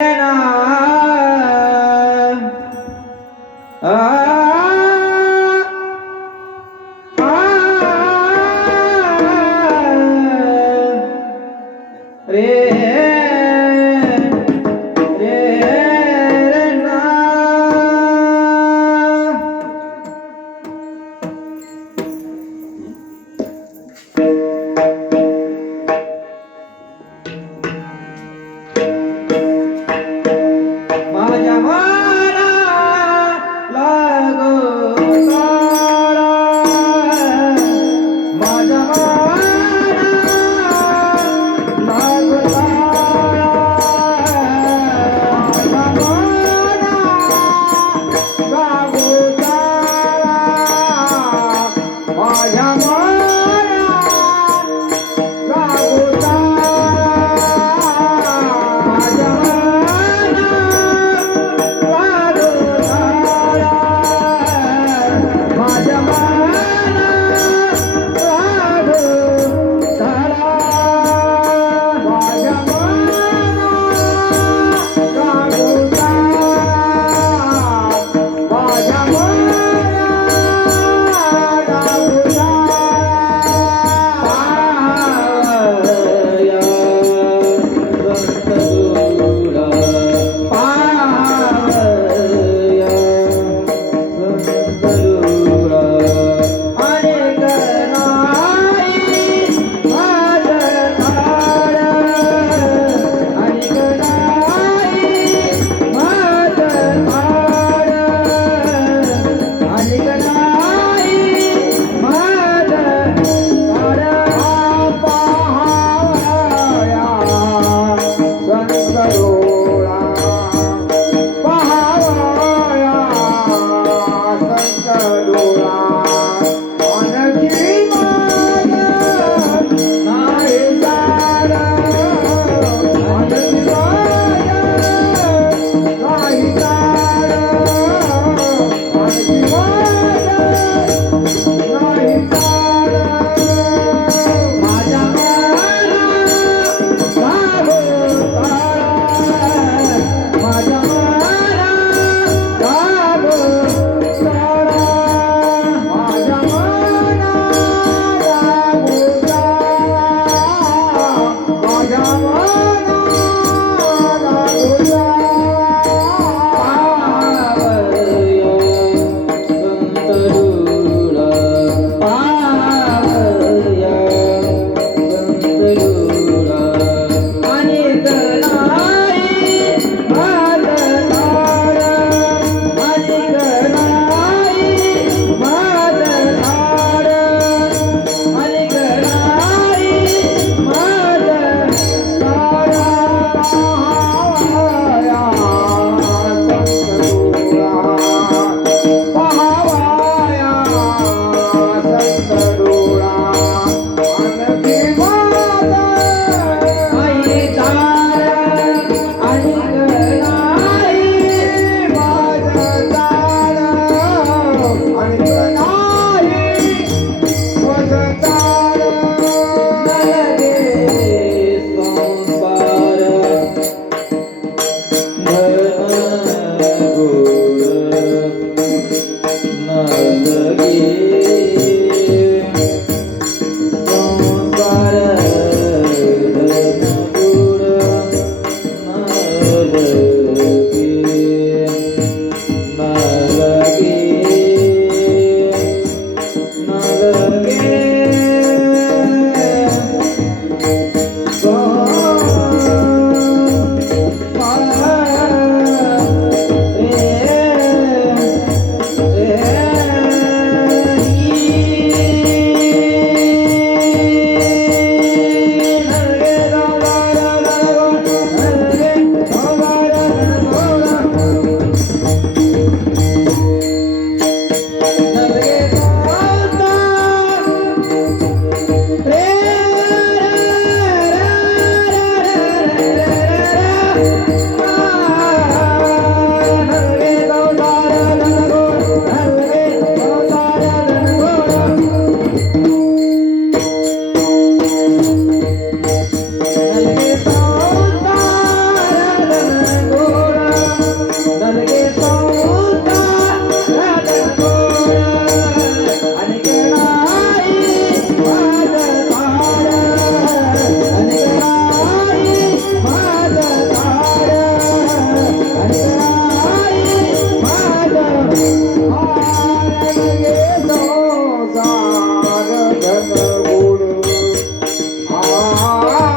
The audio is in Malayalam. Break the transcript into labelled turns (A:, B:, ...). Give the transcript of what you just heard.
A: आ, 哦